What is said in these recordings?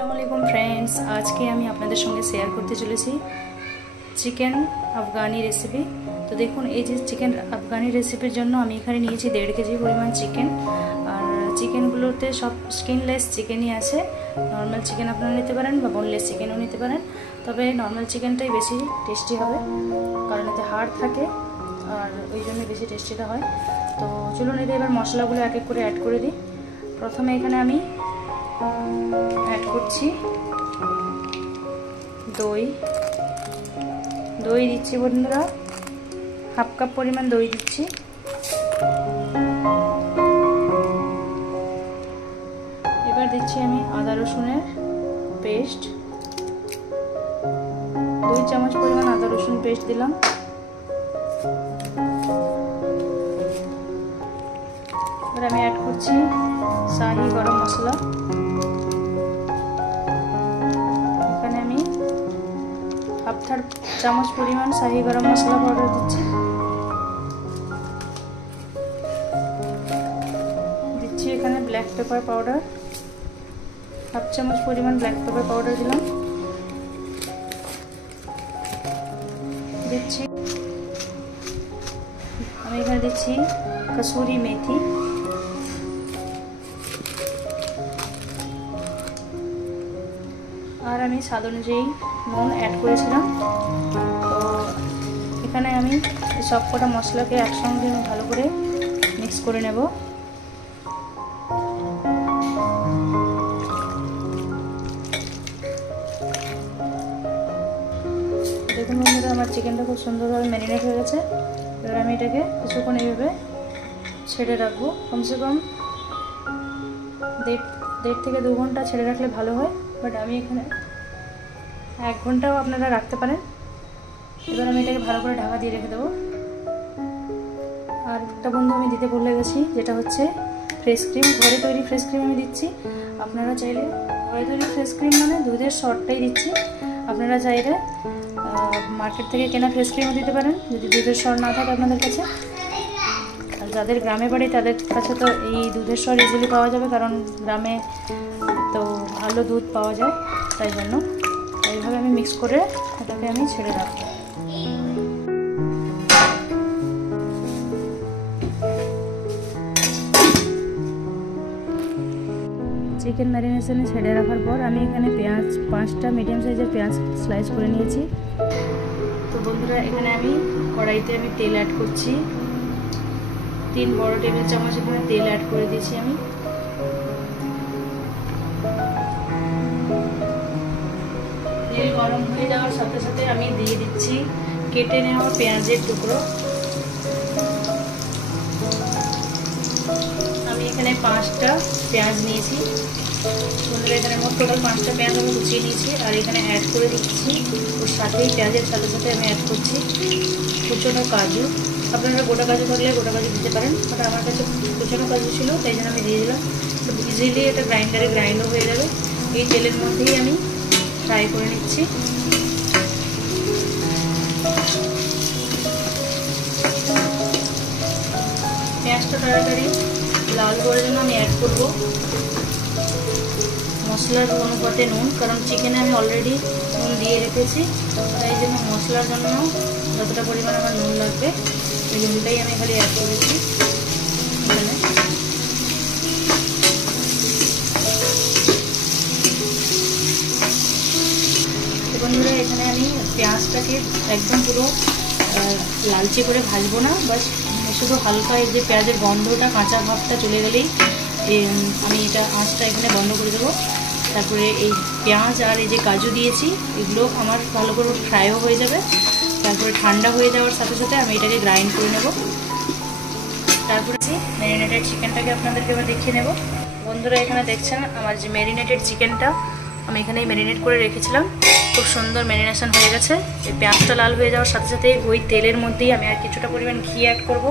আসসালামু আলাইকুম ফ্রেন্ডস, আজকে আমি আপনাদের সঙ্গে শেয়ার করতে চলেছি চিকেন আফগানি রেসিপি। তো দেখুন, এই যে চিকেন আফগানি রেসিপির জন্য আমি এখানে নিয়েছি 1.5 কেজি পরিমাণ চিকেন। আর চিকেনগুলোতে সব স্কিনলেস চিকেনই আছে। নর্মাল চিকেন আপনারা নিতে পারেন বা বোনলেস চিকেনও নিতে পারেন, তবে নর্মাল চিকেনটাই বেশি টেস্টি হবে, কারণ এতে হাড় থাকে আর ওই জন্য বেশি টেস্টিটা হয়। তো চলুন এতে এবার মশলাগুলো এক এক করে অ্যাড করে দিই। প্রথমে এখানে আমি অ্যাড করছি দই দিচ্ছি বন্ধুরা, হাফ কাপ পরিমাণ দই দিচ্ছি। এবার দিচ্ছি আমি আদা রসুনের পেস্ট, 2 চামচ পরিমাণ আদা রসুন পেস্ট দিলাম। এবার আমি অ্যাড করছি শাহি গরম মশলা, এখানে আমি 1/2 চামচ পরিমাণ শাহি গরম মশলা পাউডার দিচ্ছি। দিচ্ছি এখানে ব্ল্যাক পেপার পাউডার, 1/2 চামচ পরিমাণ ব্ল্যাক পেপার পাউডার দিলাম। দিচ্ছি আমি এখানে দিচ্ছি কসুরি মেথি, আর আমি স্বাদ অনুযায়ী নুন অ্যাড করেছিলাম। তো এখানে আমি সব কটা মশলাকে একসঙ্গে ভালো করে মিক্স করে নেব। দেখুন বন্ধুরা, আমার চিকেনটা খুব সুন্দরভাবে ম্যারিনেট হয়ে গেছে। এবার আমি এটাকে কিছুক্ষণ এইভাবে ছেড়ে রাখবো, কমসে কম 1.5 থেকে 2 ঘন্টা ছেড়ে রাখলে ভালো হয়, বাট আমি এখানে 1 ঘন্টাও আপনারা রাখতে পারেন। এবার আমি এটাকে ভালো করে ঢাকা দিয়ে রেখে দেবো। আর একটা বন্ধু আমি দিতে ভুলে গেছি, যেটা হচ্ছে ফ্রেশ ক্রিম। ঘরে তৈরি ফ্রেশ ক্রিম আমি দিচ্ছি। আপনারা চাইলে ঘরে তৈরি ফ্রেশ ক্রিম মানে দুধের শর্টটাই দিচ্ছি। আপনারা চাইলে মার্কেট থেকে কেনা ফ্রেশ ক্রিমও দিতে পারেন, যদি দুধের স্বর না থাকে আপনাদের কাছে। আর যাদের গ্রামে বাড়ি তাদের কাছে তো এই দুধের স্বর ইজিলি পাওয়া যাবে, কারণ গ্রামে তো ভালো দুধ পাওয়া যায়, তাই জন্য এইভাবে আমি মিক্স করে এটাকে আমি ছেড়ে রাখবো। চিকেন ম্যারিনেশনে ছেড়ে রাখার পর আমি এখানে পেঁয়াজ 5টা মিডিয়াম সাইজের পেঁয়াজ স্লাইস করে নিয়েছি। তো বন্ধুরা, এখানে আমি কড়াইতে আমি তেল অ্যাড করছি, 3 বড় টেবিল চামচ এখানে তেল অ্যাড করে দিয়েছি আমি। তেল গরম হয়ে যাওয়ার সাথে সাথে আমি দিয়ে দিচ্ছি কেটে নেওয়া পেঁয়াজের টুকরো। আমি এখানে 5টা পেঁয়াজ নিয়েছি বন্ধুরা, এখানে মোট টোটাল 5টা পেঁয়াজ আমি কুচিয়ে নিয়েছি। আর এখানে অ্যাড করে দিচ্ছি ওর সাথেই, পেঁয়াজের সাথে সাথে আমি অ্যাড করছি কুচনো কাজু। আপনারা গোটা কাজু থাকলে গোটা কাজু দিতে পারেন, বাট আমার কাছে কুচনো কাজু ছিল তাই জন্য আমি দিয়ে দিলাম। তো ইজিলি এটা গ্রাইন্ডারে গ্রাইন্ডও হয়ে যাবে। এই তেলের মধ্যেই আমি ফ্রাই করে নিচ্ছি। পেঁয়াজটা তাড়াতাড়ি লাল করার জন্য আমি অ্যাড করব মশলার অনুপাতে নুন, কারণ চিকেনে আমি অলরেডি নুন দিয়ে রেখেছি, তাই জন্য মশলার জন্য যতটা পরিমাণ আমার নুন লাগবে ওই নুনটাই আমি খালি অ্যাড করেছি এখানে। বন্ধুরা, এখানে আমি পেঁয়াজটাকে একদম পুরো লালচে করে ভাজবো না, বাস শুধু হালকা এই যে পেঁয়াজের গন্ধটা, কাঁচা ভাবটা চলে গেলেই আমি এটা আঁচটা এখানে বন্ধ করে দেবো। তারপরে এই পেঁয়াজ আর এই যে কাজু দিয়েছি এগুলো আমার ভালো করে ফ্রাইও হয়ে যাবে। তারপরে ঠান্ডা হয়ে যাওয়ার সাথে সাথে আমি এটাকে গ্রাইন্ড করে নেব। তারপরে ম্যারিনেটেড চিকেনটাকে আপনাদেরকে এবার দেখিয়ে নেব। বন্ধুরা, এখানে দেখছেন আমার যে ম্যারিনেটেড চিকেনটা আমি এখানেই ম্যারিনেট করে রেখেছিলাম, খুব সুন্দর ম্যারিনেশন হয়ে গেছে। এই পেঁয়াজটা লাল হয়ে যাওয়ার সাথে সাথে ওই তেলের মধ্যেই আমি আর কিছুটা পরিমাণ ঘি অ্যাড করব।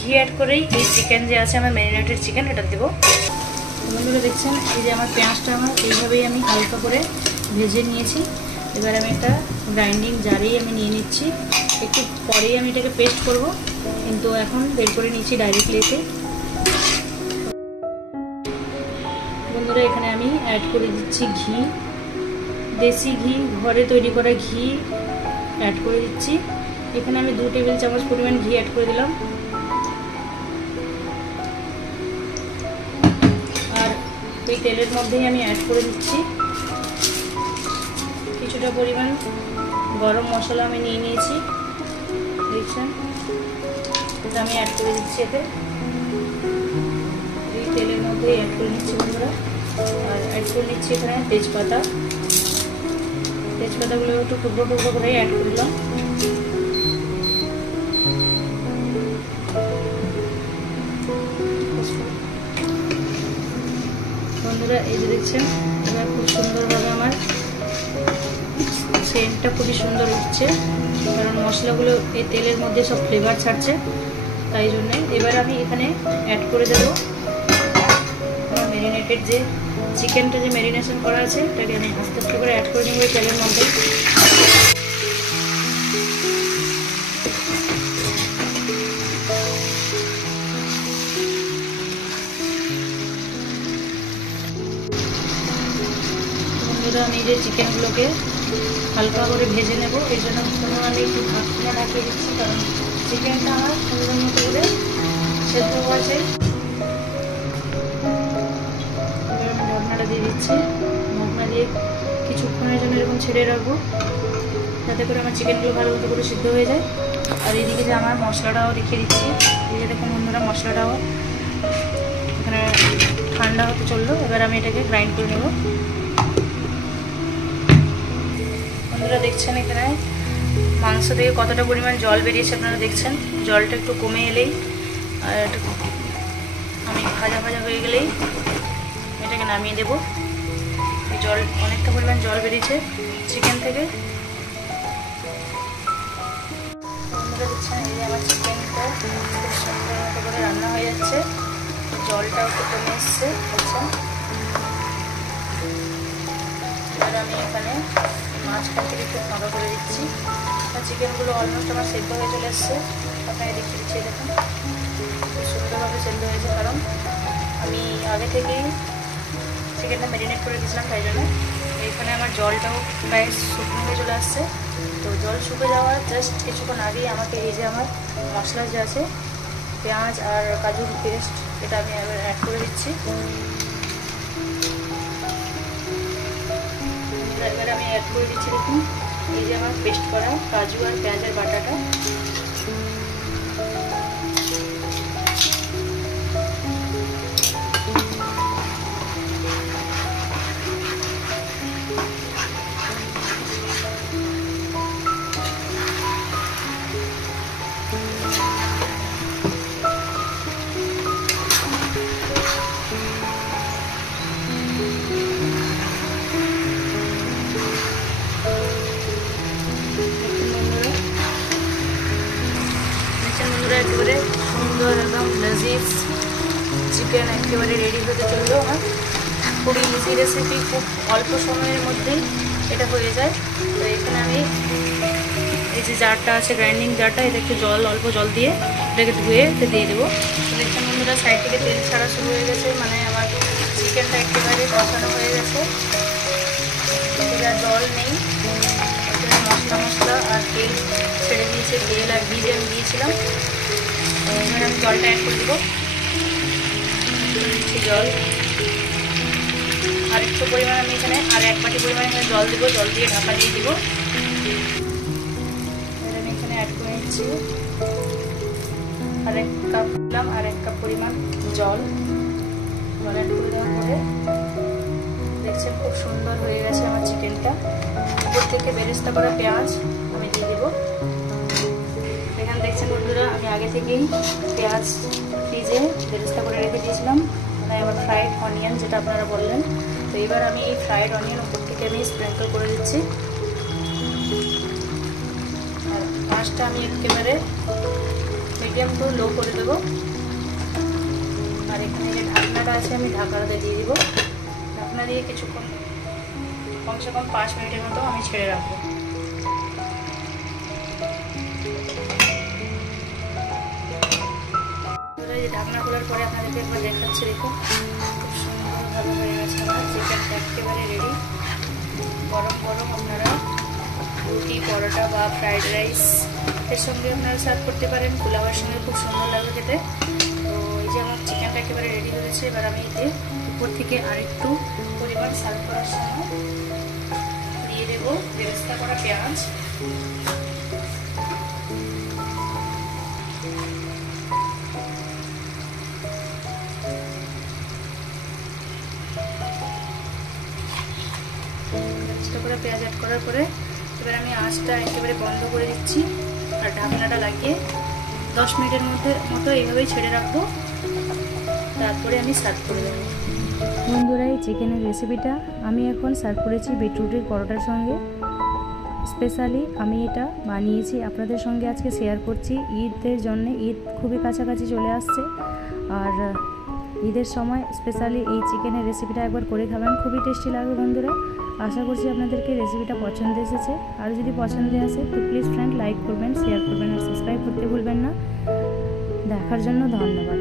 ঘি অ্যাড করেই এই চিকেন যে আছে আমার ম্যারিনেটেড চিকেন এটা দেবো। বন্ধুরা, দেখছেন এই যে আমার পেঁয়াজটা আমার এইভাবেই আমি হালকা করে ভেজে নিয়েছি। এবার আমি একটা গ্রাইন্ডিং জারেই আমি নিয়ে নিচ্ছি। একটু পরেই আমি এটাকে পেস্ট করব, কিন্তু এখন বের করে নিচ্ছি ডাইরেক্টলি এতে। বন্ধুরা এখানে আমি অ্যাড করে দিচ্ছি ঘি, দেশি ঘি, ঘরে তৈরি করা ঘি অ্যাড করে দিচ্ছি। এখানে আমি 2 টেবিল চামচ পরিমাণ ঘি অ্যাড করে দিলাম। আর এই তেলের মধ্যেই আমি অ্যাড করে দিচ্ছি কিছুটা পরিমাণ গরম মশলা আমি নিয়ে নিয়েছি, দেখছেন, এটা আমি অ্যাড করে দিচ্ছি এতে। এই তেলের মধ্যেই অ্যাড করে নিচ্ছি বন্ধুরা। আর অ্যাড করে নিচ্ছি এখানে তেজপাতা, তেজপাতাগুলো একটু টুকরো টুকরো করে অ্যাড করলাম। বন্ধুরা এই যে দেখছেন, এবার খুব সুন্দরভাবে আমার সেন্টটা খুবই সুন্দর উঠছে, কারণ মশলাগুলো এই তেলের মধ্যে সব ফ্লেভার ছাড়ছে, তাই জন্যে। এবার আমি এখানে অ্যাড করে দেবো আমার ম্যারিনেটেড যে চিকেনটা যে ম্যারিনেশন করা আছে, এটাকে আমি আস্তে আস্তে করে অ্যাড করে নেব এই তেলের মধ্যে। আমি যে চিকেনগুলোকে হালকা করে ভেজে নেব, এই জন্য আমি একটু ঢাকনা ঢাকিয়ে দিচ্ছি, কারণ চিকেনটা আমার সুন্দর মতো করে সেদ্ধ আছে। এবার আমি ঢাকনাটা দিয়ে দিচ্ছি, ঢাকনা দিয়ে কিছুক্ষণের জন্য এরকম ছেড়ে রাখবো, যাতে করে আমার চিকেনগুলো ভালো মতো করে সিদ্ধ হয়ে যায়। আর এইদিকে যে আমার মশলাটাও রেখে দিচ্ছি, এই যে দেখুন বন্ধুরা মশলাটাও এখানে ঠান্ডা হতে চললো। এবার আমি এটাকে গ্রাইন্ড করে নেব। বন্ধুরা দেখছেন এখানে মাংস থেকে কতটা পরিমাণ জল বেরিয়েছে, আপনারা দেখছেন। জলটা একটু কমে এলেই আর আমি ভাজা ভাজা হয়ে গেলেই এটাকে নামিয়ে দেব। এই জল অনেকটা পরিমাণ জল বেরিয়েছে চিকেন থেকে। বন্ধুরা দেখছেন এই যে আমার চিকেনটা খুব সুন্দর মতো করে রান্না হয়ে যাচ্ছে, জলটাও একটু কমে এসছে, দেখছেন। এবার আমি এখানে মাঝখান থেকে একটু ফাঁকা করে দিচ্ছি। আর চিকেনগুলো অলমোস্ট আমার সেদ্ধ হয়ে চলে এসছে, আপনাকে দেখিয়ে দিচ্ছি। দেখুন খুব সুন্দরভাবে সেদ্ধ হয়েছে, কারণ আমি আগে থেকেই চিকেনটা ম্যারিনেট করে দিয়েছিলাম, তাই জন্য। এখানে আমার জলটাও প্রায় শুকনো হয়ে চলে আসছে। তো জল শুকে যাওয়ার জাস্ট কিছুক্ষণ আগেই আমাকে এই যে আমার মশলা যে আছে পেঁয়াজ আর কাজুর পেস্ট, এটা আমি এবার অ্যাড করে দিচ্ছি। এবার আমি অ্যাড করে দিচ্ছি, দেখুন এই যে আমার পেস্ট করা কাজু আর পেঁয়াজের বাটাটা। একেবারে সুন্দর একদম লজিজ চিকেন একেবারে রেডি হতে চললো আমার। খুবই ইজি রেসিপি, খুব অল্প সময়ের মধ্যেই এটা হয়ে যায়। তো এখানে আমি এই যে জারটা আছে, গ্রাইন্ডিং জারটা, এটা একটু অল্প জল দিয়ে এটাকে ধুয়ে এতে দিয়ে দেবো। দেখছেন বন্ধুরা সাইড থেকে তেল ছাড়া শুরু হয়ে গেছে, মানে আমার চিকেনটা একেবারে কষানো হয়ে গেছে, আর জল নেই। মশলা আর তেল ছেড়ে দিয়েছে, তেল আর ঘি যে আমি দিয়েছিলাম। এবার আমি জলটা অ্যাড করে দেবো, জল আর একটু পরিমাণ আমি এখানে আর 1 বাটি পরিমাণ এখানে জল দেবো, জল দিয়ে ঢাকা দিয়ে দিব। এবার আমি এখানে অ্যাড করে নিচ্ছি আর 1 কাপ দিলাম, আর 1 কাপ পরিমাণ জল অ্যাড করে দেওয়ার পরে দেখছেন খুব সুন্দর হয়ে গেছে আমার চিকেনটা। উপর থেকে বেরেস্তা করা পেঁয়াজ আমি দিয়ে দেবো। এখানে দেখছেন বন্ধুরা আমি আগে থেকেই পেঁয়াজ ফ্রিজে বেরেস্তা করে রেখে দিয়েছিলাম, মানে আমার ফ্রাইড অনিয়ন যেটা আপনারা বললেন। তো এবার আমি এই ফ্রাইড অনিয়ন উপর থেকে আমি স্প্রিঙ্কল করে দিচ্ছি। আর মাছটা আমি একেবারে মিডিয়াম টু লো করে দেবো। আর এখানে যে ঢাকনাটা আছে আমি ঢাকনাটা দিয়ে দিব। ঢাকনা দিয়ে কিছুক্ষণ কমসে কম 5 মিনিটের মতো আমি ছেড়ে রাখবো। ঢাকনা খোলার পরে আপনাদেরকে একবার দেখাচ্ছি, দেখুন খুব সুন্দরভাবে বানানো হয়ে গেছে আমার। চিকেনটা একেবারে রেডি। গরম গরম আপনারা রুটি, পরোটা বা ফ্রাইড রাইস এর সঙ্গে আপনারা সার্ভ করতে পারেন। পোলাওয়ের সঙ্গে খুব সুন্দর লাগবে খেতে। তো এই যে আমার চিকেনটা একেবারে রেডি হয়েছে। এবার আমি এতে উপর থেকে আরেকটু পরিমাণ সার্ভ করার সময় দিয়ে দেবো বেরেস্তা করা পেঁয়াজ। করে পেঁয়াজ অ্যাড করার পরে এবার আমি আঁচটা একেবারে বন্ধ করে দিচ্ছি আর ঢাকনাটা লাগিয়ে 10 মিনিটের মতো এইভাবেই ছেড়ে রাখবো। তারপরে আমি সার্ভ করে দেবো। বন্ধুরা, এই চিকেনের রেসিপিটা আমি এখন সার্ভ করেছি বিটরুটের পরোটার সঙ্গে। স্পেশালি আমি এটা বানিয়েছি আপনাদের সঙ্গে আজকে শেয়ার করছি ঈদের জন্য। ঈদ খুবই কাছাকাছি চলে আসছে আর ঈদের সময় স্পেশালি এই চিকেনের রেসিপিটা একবার করে খাবেন, খুবই টেস্টি লাগবে বন্ধুরা। আশা করছি আপনাদেরকে রেসিপিটা পছন্দ এসেছে। আর যদি পছন্দে আসে তো প্লিজ ফ্রেন্ড লাইক করবেন, শেয়ার করবেন আর সাবস্ক্রাইব করতে ভুলবেন না। দেখার জন্য ধন্যবাদ।